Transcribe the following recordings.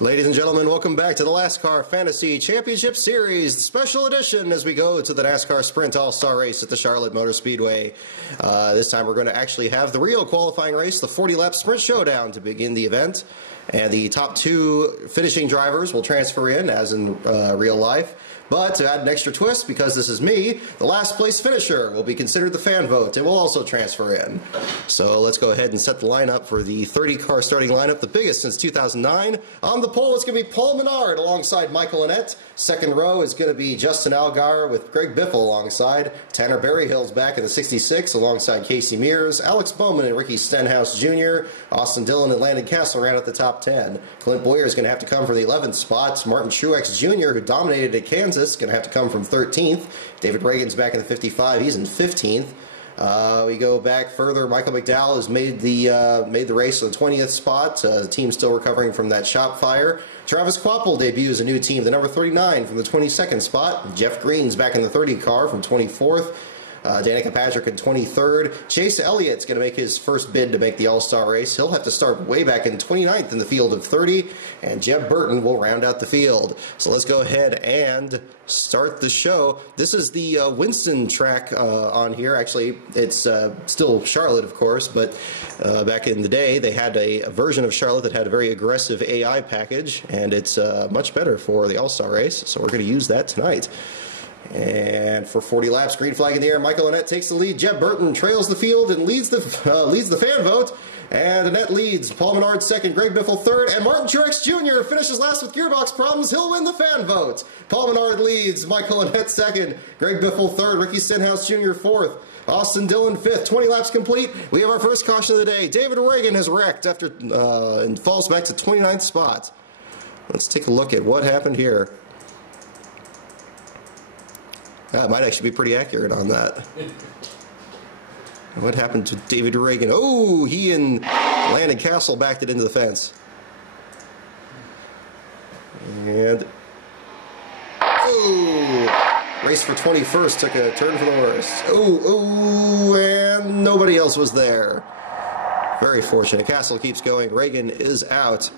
Ladies and gentlemen, welcome back to the LASTCAR Fantasy Championship Series special edition as we go to the NASCAR Sprint All-Star Race at the Charlotte Motor Speedway. This time we're going to actually have the real qualifying race, the 40-lap Sprint Showdown, to begin the event. And the top two finishing drivers will transfer in, as in real life. But to add an extra twist, because this is me, the last place finisher will be considered the fan vote and will also transfer in. So let's go ahead and set the lineup for the 30-car starting lineup, the biggest since 2009. On the pole, it's going to be Paul Menard alongside Michael Annett. Second row is going to be Justin Allgaier with Greg Biffle alongside. Tanner Berryhill's back in the 66 alongside Casey Mears. Alex Bowman and Ricky Stenhouse Jr. Austin Dillon and Landon Castle ran out the top 10. Clint Boyer is going to have to come from the 11th spot. Martin Truex Jr., who dominated at Kansas, is going to have to come from 13th. David Reagan's back in the 55. He's in 15th. We go back further. Michael McDowell has made the race on the 20th spot. The team's still recovering from that shop fire. Travis Kvapil debuts a new team, the number 39 from the 22nd spot. Jeff Green's back in the 30 car from 24th. Danica Patrick in 23rd. Chase Elliott's going to make his first bid to make the All-Star race. He'll have to start way back in 29th in the field of 30. And Jeb Burton will round out the field. So let's go ahead and start the show. This is the Winston track on here. Actually, it's still Charlotte, of course, but back in the day, they had a version of Charlotte that had a very aggressive AI package, and it's much better for the All-Star race. So we're going to use that tonight. And for 40 laps, green flag in the air, Michael Annett takes the lead. Jeb Burton trails the field and leads the fan vote. And Annett leads. Paul Menard second, Greg Biffle third, and Martin Truex Jr. finishes last with gearbox problems. He'll win the fan vote. Paul Menard leads. Michael Annett second, Greg Biffle third, Ricky Stenhouse Jr. fourth. Austin Dillon fifth. 20 laps complete. We have our first caution of the day. David Reagan has wrecked after and falls back to 29th spot. Let's take a look at what happened here. That might actually be pretty accurate on that. What happened to David Reagan? Oh, he and Landon Castle backed it into the fence. And race for 21st took a turn for the worst. And nobody else was there. Very fortunate. Castle keeps going. Reagan is out.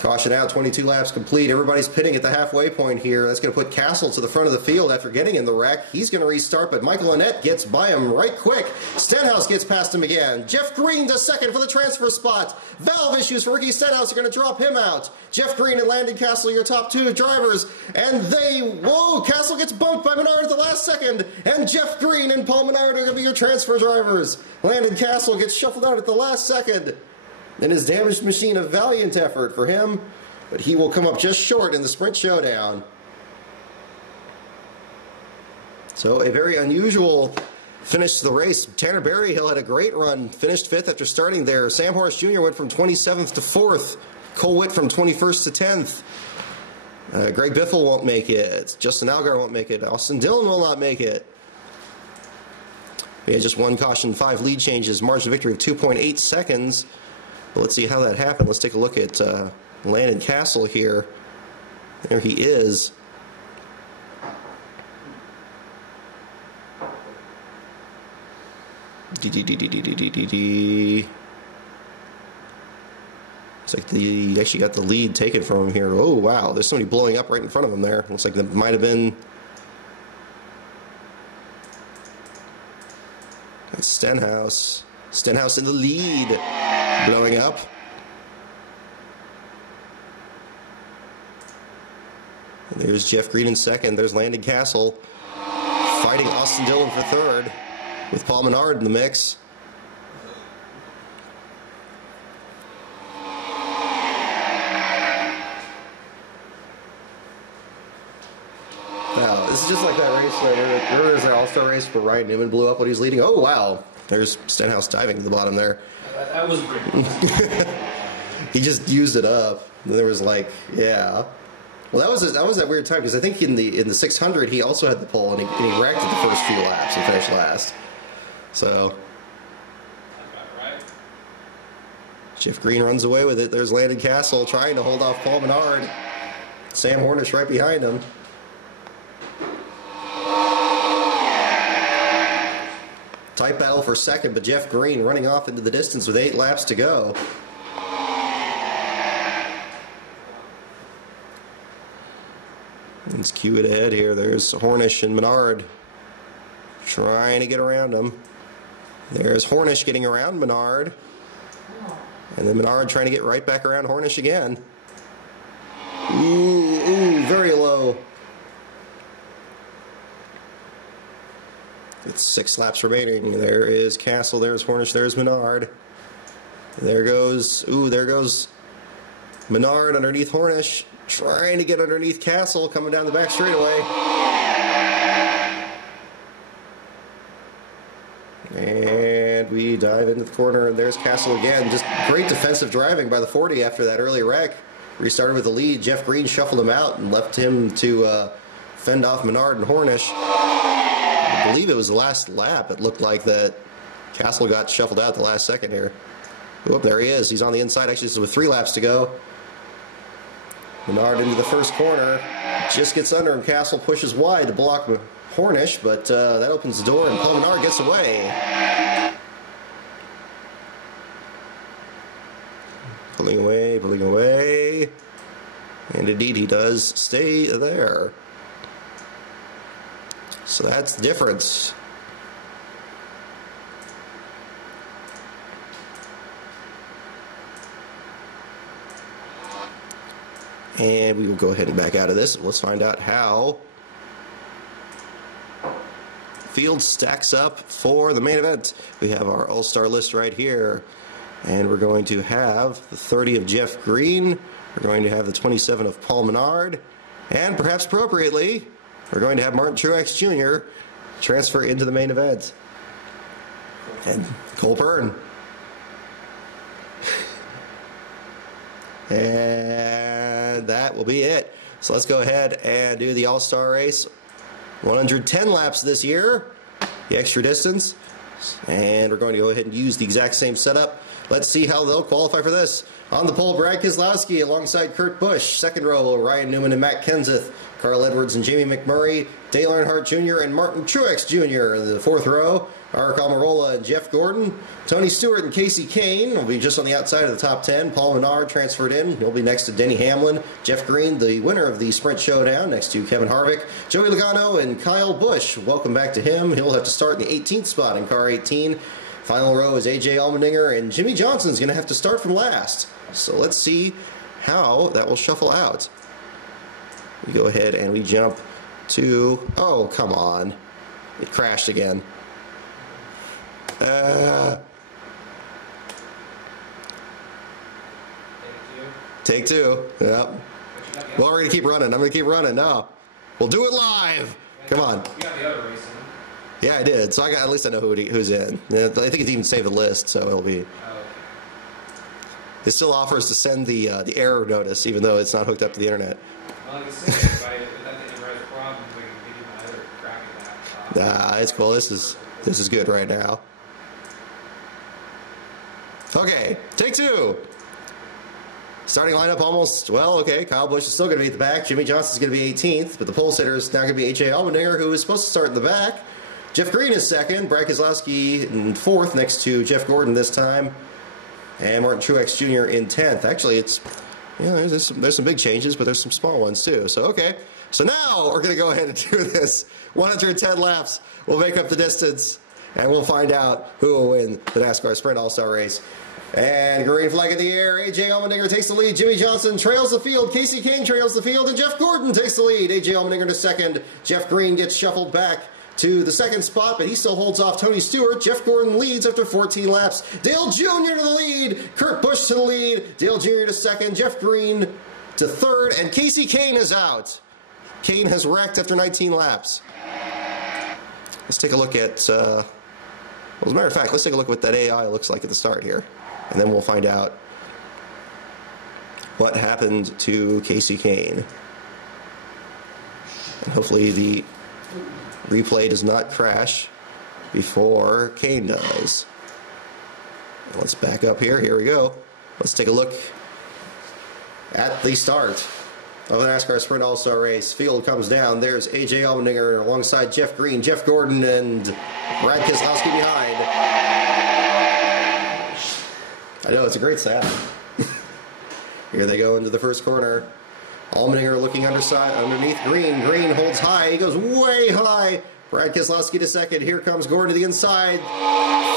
Caution out, 22 laps complete. Everybody's pitting at the halfway point here. That's going to put Castle to the front of the field after getting in the wreck. He's going to restart, but Michael Annett gets by him right quick. Stenhouse gets past him again. Jeff Green to second for the transfer spot. Valve issues for Ricky Stenhouse are going to drop him out. Jeff Green and Landon Castle, your top two drivers. And Castle gets bumped by Menard at the last second. And Jeff Green and Paul Menard are going to be your transfer drivers. Landon Castle gets shuffled out at the last second. In his damaged machine, a valiant effort for him, but he will come up just short in the Sprint Showdown. So a very unusual finish to the race. Tanner Berryhill had a great run, finished fifth after starting there. Sam Horace Jr. went from 27th to 4th. Cole Witt from 21st to 10th. Greg Biffle won't make it. Justin Allgaier won't make it. Austin Dillon will not make it. We had just one caution, 5 lead changes, margin of victory of 2.8 seconds. Well, let's see how that happened. Let's take a look at Landon Castle here. There he is. Looks like he actually got the lead taken from him here. Oh, wow. There's somebody blowing up right in front of him there. Looks like that might have been Stenhouse. Stenhouse in the lead, blowing up. And there's Jeff Green in second. There's Landon Castle fighting Austin Dillon for third with Paul Menard in the mix. Wow, this is just like that race. Remember there's that All-Star race where Ryan Newman blew up when he was leading? Oh, wow. There's Stenhouse diving to the bottom there. That was great. He just used it up. And there was like, yeah. Well, that was that weird time because I think in the 600 he also had the pole and he wrecked at the first few laps and finished last. So Jeff Green runs away with it. There's Landon Castle trying to hold off Paul Menard. Sam Hornish right behind him. Tight battle for second, but Jeff Green running off into the distance with 8 laps to go. Let's cue it ahead here. There's Hornish and Menard trying to get around him. There's Hornish getting around Menard. And then Menard trying to get right back around Hornish again. Ooh, very low. It's 6 laps remaining. There is Castle, there's Hornish, there's Menard. There goes Menard underneath Hornish, trying to get underneath Castle, coming down the back straightaway. And we dive into the corner, and there's Castle again. Just great defensive driving by the 40 after that early wreck. Restarted with the lead. Jeff Green shuffled him out and left him to fend off Menard and Hornish. I believe it was the last lap. It looked like that Castle got shuffled out the last second here. Whoop, there he is. He's on the inside. Actually, this is with 3 laps to go. Menard into the first corner. Just gets under him. Castle pushes wide to block Hornish, but that opens the door, and Paul Menard gets away. Pulling away. And indeed, he does stay there. So that's the difference. And we will go ahead and back out of this. Let's find out how field stacks up for the main event. We have our all-star list right here. And we're going to have the 30 of Jeff Green. We're going to have the 27 of Paul Menard. And perhaps appropriately, we're going to have Martin Truex Jr. transfer into the main event. And Cole Byrne. And that will be it. So let's go ahead and do the All-Star race. 110 laps this year, the extra distance. And we're going to go ahead and use the exact same setup. Let's see how they'll qualify for this. On the pole, Brad Keselowski alongside Kurt Busch. Second row, Ryan Newman and Matt Kenseth. Carl Edwards and Jamie McMurray. Dale Earnhardt Jr. and Martin Truex Jr. In the fourth row, Aric Almirola and Jeff Gordon. Tony Stewart and Casey Kane will be just on the outside of the top 10. Paul Menard transferred in. He'll be next to Denny Hamlin. Jeff Green, the winner of the Sprint Showdown, next to Kevin Harvick. Joey Logano and Kyle Busch. Welcome back to him. He'll have to start in the 18th spot in car 18. Final row is A.J. Allmendinger, and Jimmy Johnson's going to have to start from last. So let's see how that will shuffle out. We go ahead and we jump to... Oh, come on. It crashed again. Take two. Yep. Well, we're going to keep running. I'm going to keep running. No. We'll do it live. Come on. You got the other race in. Yeah, I did. So at least I know who's in. I think it's even saved the list, so it'll be... It still offers to send the error notice, even though it's not hooked up to the internet. Well, like I said, if that didn't raise problems, we can give you another crack at that. Nah, it's cool. This is good right now. Okay, take two. Starting lineup almost, well, okay, Kyle Busch is still going to be at the back. Jimmy Johnson's going to be 18th, but the pole sitter is now going to be A.J. Allmendinger, who is supposed to start in the back. Jeff Green is second. Brad Keselowski in fourth, next to Jeff Gordon this time. And Martin Truex Jr. in 10th. Actually, it's, there's some big changes, but there's some small ones too. So, okay. So now we're going to go ahead and do this. 110 laps. We'll make up the distance, and we'll find out who will win the NASCAR Sprint All-Star Race. And green flag in the air. A.J. Allmendinger takes the lead. Jimmy Johnson trails the field. Casey Kane trails the field. And Jeff Gordon takes the lead. A.J. Allmendinger to second. Jeff Green gets shuffled back to the second spot, but he still holds off Tony Stewart. Jeff Gordon leads after 14 laps. Dale Jr. to the lead. Kurt Busch to the lead. Dale Jr. to second. Jeff Green to third. And Casey Kane is out. Kane has wrecked after 19 laps. Let's take a look at... well, as a matter of fact, let's take a look at what that AI looks like at the start here. And then we'll find out what happened to Casey Kane. And hopefully the replay does not crash before Kane does. Let's back up here. Here we go. Let's take a look at the start of the NASCAR Sprint All-Star Race. Field comes down. There's A.J. Allmendinger alongside Jeff Green, Jeff Gordon, and Brad Keselowski behind. I know, it's a great sound. Here they go into the first corner. Allmendinger looking underneath Green. Green holds high. He goes way high. Brad Keselowski to second. Here comes Gordon to the inside.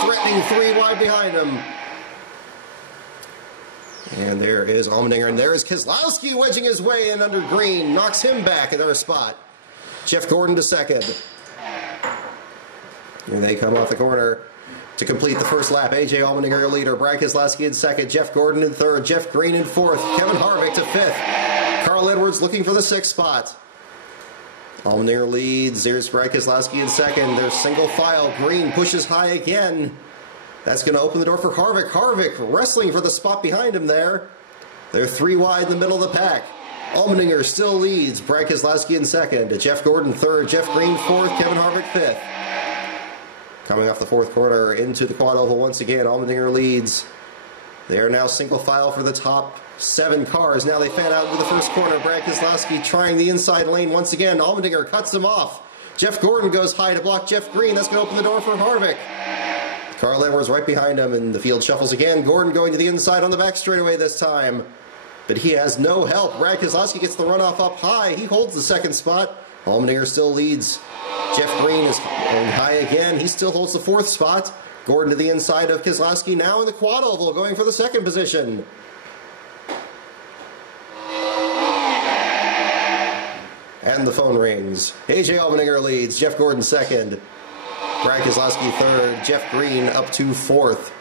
Threatening 3 wide behind him. And there is Allmendinger. And there is Keselowski wedging his way in under Green. Knocks him back at their spot. Jeff Gordon to second. And they come off the corner to complete the first lap. A.J. Allmendinger your leader. Brad Keselowski in second. Jeff Gordon in third. Jeff Green in fourth. Kevin Harvick to fifth. Carl Edwards looking for the 6th spot. Allmendinger leads. There's Brad Keselowski in second. There's single file. Green pushes high again. That's going to open the door for Harvick. Harvick wrestling for the spot behind him there. They're 3 wide in the middle of the pack. Allmendinger still leads. Brad Keselowski in second. Jeff Gordon third. Jeff Green fourth. Kevin Harvick fifth. Coming off the 4th corner into the quad oval once again. Allmendinger leads. They are now single file for the top 7 cars. Now they fan out into the first corner. Brad Keselowski trying the inside lane once again. Allmendinger cuts him off. Jeff Gordon goes high to block Jeff Green. That's going to open the door for Harvick. Carl Edwards right behind him, and the field shuffles again. Gordon going to the inside on the back straightaway this time. But he has no help. Brad Keselowski gets the runoff up high. He holds the 2nd spot. Allmendinger still leads. Jeff Green is going high again. He still holds the 4th spot. Gordon to the inside of Keselowski, now in the quad oval, going for the 2nd position. And the phone rings. A.J. Allmendinger leads. Jeff Gordon second. Brad Keselowski third. Jeff Green up to 4th.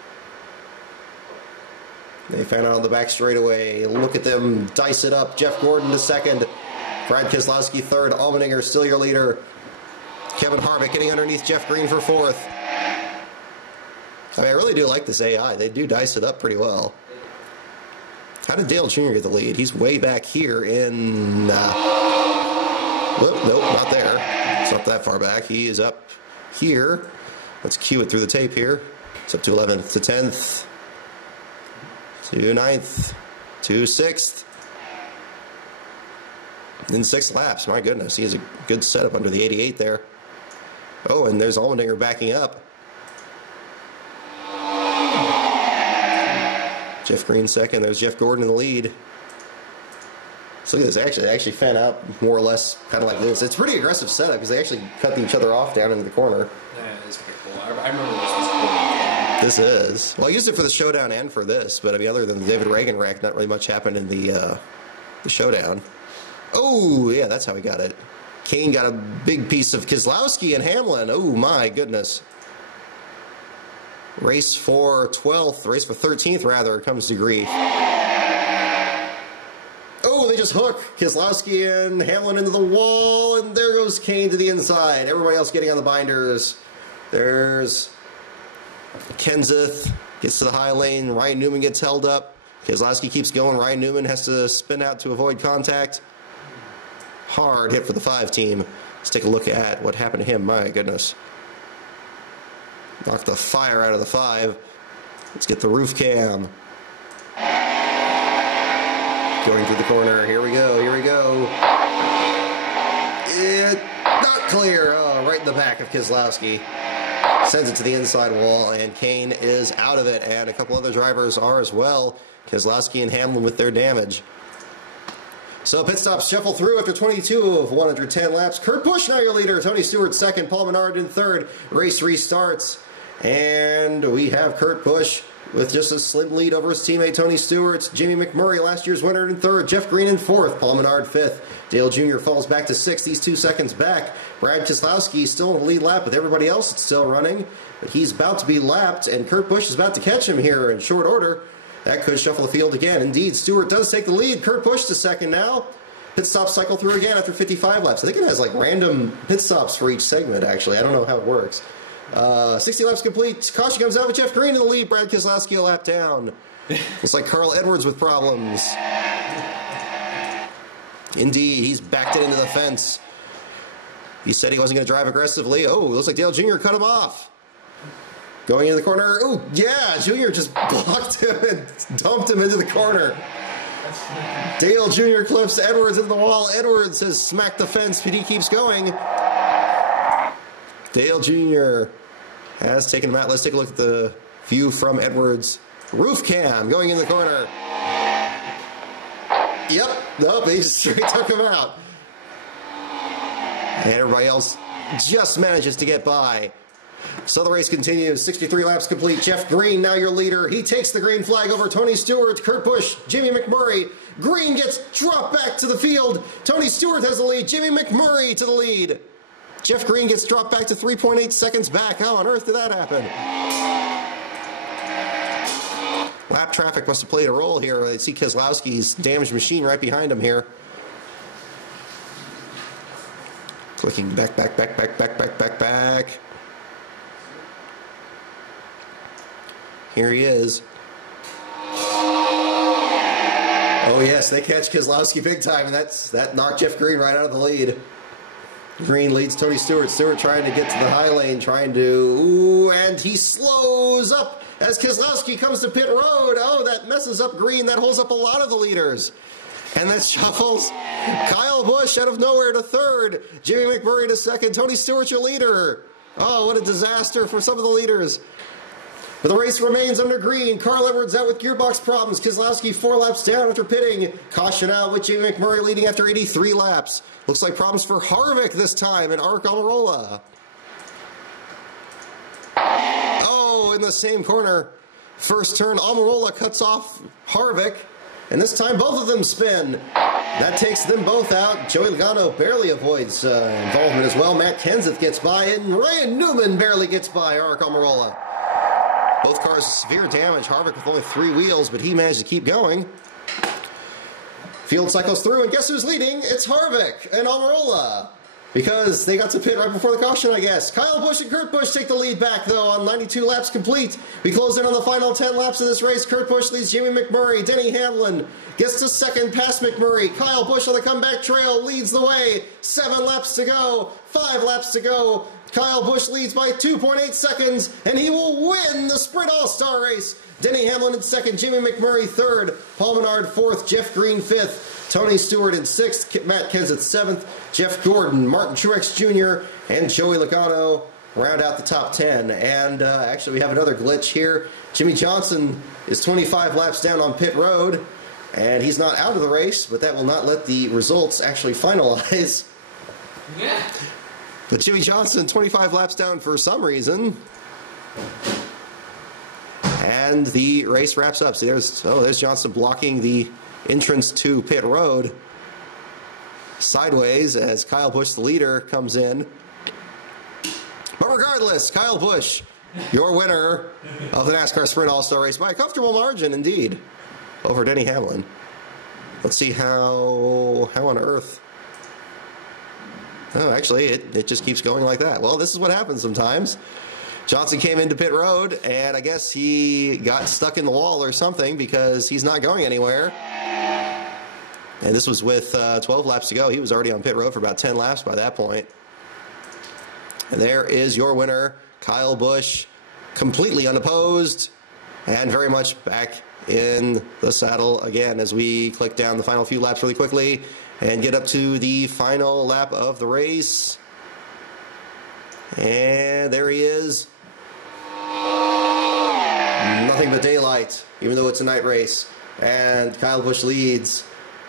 They fan out on the back straightaway. Look at them dice it up. Jeff Gordon to second. Brad Keselowski third. Allmendinger still your leader. Kevin Harvick getting underneath Jeff Green for 4th. I mean, I really do like this AI. They do dice it up pretty well. How did Dale Jr. get the lead? He's way back here in... Whoop, nope, not there. It's not that far back. He is up here. Let's cue it through the tape here. It's up to 11th, to 10th, to 9th, to 6th. In 6 laps, my goodness. He has a good setup under the 88 there. Oh, and there's Allmendinger backing up. Jeff Green second. There's Jeff Gordon in the lead. So look at this. They actually fan out more or less kind of like this. It's a pretty aggressive setup because they actually cut each other off down into the corner. Yeah, it is pretty cool. I remember this was cool. This is. Well, I used it for the Showdown and for this, but I mean, other than the David Reagan wreck, not really much happened in the Showdown. Oh, yeah, that's how he got it. Kane got a big piece of Keselowski and Hamlin. Oh, my goodness. Race for 12th, race for 13th, rather, comes to grief. Oh, they just hook Keselowski and Hamlin into the wall, and there goes Kane to the inside. Everybody else getting on the binders. There's Kenseth, gets to the high lane. Ryan Newman gets held up. Keselowski keeps going. Ryan Newman has to spin out to avoid contact. Hard hit for the 5 team. Let's take a look at what happened to him. My goodness. Knocked the fire out of the 5. Let's get the roof cam. Going through the corner. Here we go. Here we go. Not clear. Oh, right in the back of Keselowski. Sends it to the inside wall, and Kane is out of it. And a couple other drivers are as well. Keselowski and Hamlin with their damage. So pit stops shuffle through after 22 of 110 laps. Kurt Busch now your leader. Tony Stewart second. Paul Menard in third. Race restarts. And we have Kurt Busch with just a slim lead over his teammate Tony Stewart. Jimmy McMurray, last year's winner, in third. Jeff Green in fourth. Paul Menard fifth. Dale Jr. falls back to sixth. He's 2 seconds back. Brad Keselowski still in the lead lap with everybody else that's still running. But he's about to be lapped, and Kurt Busch is about to catch him here in short order. That could shuffle the field again. Indeed, Stewart does take the lead. Kurt Busch to second now. Pit stop cycle through again after 55 laps. I think it has like random pit stops for each segment, actually. I don't know how it works. 60 laps complete. Caution comes out with Jeff Green in the lead. Brad Keselowski a lap down. Looks like Carl Edwards with problems. Indeed, he's backed it into the fence. He said he wasn't going to drive aggressively. Oh, looks like Dale Jr. cut him off. Going into the corner. Oh, yeah, Jr. just blocked him and dumped him into the corner. Dale Jr. clips Edwards into the wall. Edwards has smacked the fence, but he keeps going. Dale Jr. has taken him out. Let's take a look at the view from Edwards' roof cam going in the corner. Yep. Nope, he just straight took him out. And everybody else just manages to get by. So the race continues. 63 laps complete. Jeff Green, now your leader. He takes the green flag over Tony Stewart, Kurt Busch, Jimmy McMurray. Green gets dropped back to the field. Tony Stewart has the lead. Jimmy McMurray to the lead. Jeff Green gets dropped back to 3.8 seconds back. How on earth did that happen? Lap traffic must have played a role here. I see Keselowski's damaged machine right behind him here. Clicking back. Here he is. Oh yes, they catch Keselowski big time, and that knocked Jeff Green right out of the lead. Green leads Tony Stewart. Stewart trying to get to the high lane, and he slows up as Keselowski comes to pit road. Oh, that messes up Green. That holds up a lot of the leaders. And that shuffles Kyle Busch out of nowhere to third. Jimmy McMurray to second. Tony Stewart, your leader. Oh, what a disaster for some of the leaders. But the race remains under green. Carl Edwards out with gearbox problems. Keselowski 4 laps down after pitting. Caution out with Jimmy McMurray leading after 83 laps. Looks like problems for Harvick this time in Arc Almirola. Oh, in the same corner. First turn, Almirola cuts off Harvick. And this time, both of them spin. That takes them both out. Joey Logano barely avoids involvement as well. Matt Kenseth gets by, and Ryan Newman barely gets by Arc Almirola. Both cars severe damage. Harvick with only 3 wheels, but he managed to keep going. Field cycles through, and guess who's leading? It's Harvick and Almirola. Because they got to pit right before the caution, I guess. Kyle Busch and Kurt Busch take the lead back, though, on 92 laps complete. We close in on the final 10 laps of this race. Kurt Busch leads Jimmy McMurray. Denny Hamlin gets to second past McMurray. Kyle Busch on the comeback trail leads the way. 7 laps to go. 5 laps to go. Kyle Busch leads by 2.8 seconds, and he will win the Sprint All-Star race. Denny Hamlin in second, Jimmy McMurray third, Paul Menard fourth, Jeff Green fifth, Tony Stewart in sixth, Matt Kenseth seventh, Jeff Gordon, Martin Truex Jr., and Joey Logano round out the top 10. And actually, we have another glitch here. Jimmy Johnson is 25 laps down on pit road, and he's not out of the race, but that will not let the results actually finalize. Yeah. But Jimmy Johnson, 25 laps down for some reason. And the race wraps up. See, there's Johnson blocking the entrance to pit road sideways as Kyle Busch, the leader, comes in. But regardless, Kyle Busch, your winner of the NASCAR Sprint All-Star Race by a comfortable margin, indeed, over Denny Hamlin. Let's see how on earth. Oh, actually, it just keeps going like that. Well, this is what happens sometimes. Johnson came into pit road, and I guess he got stuck in the wall or something because he's not going anywhere. And this was with 12 laps to go. He was already on pit road for about 10 laps by that point. And there is your winner, Kyle Busch, completely unopposed and very much back in the saddle again as we click down the final few laps really quickly and get up to the final lap of the race. And there he is. Nothing but daylight, even though it's a night race. And Kyle Busch leads,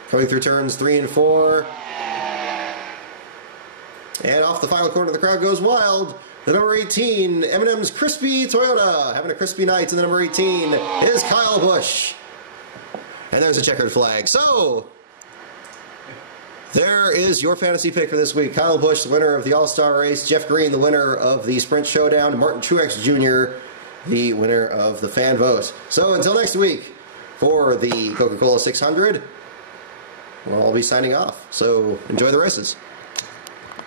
coming through turns 3 and 4. And off the final corner, the crowd goes wild. The number 18, M&M's Crispy Toyota, having a crispy night. And the number 18 is Kyle Busch. And there's a checkered flag. So, there is your fantasy pick for this week. Kyle Busch, the winner of the All-Star race. Jeff Green, the winner of the Sprint Showdown. Martin Truex Jr., the winner of the fan vote. So until next week, for the Coca-Cola 600, we'll all be signing off. So enjoy the races.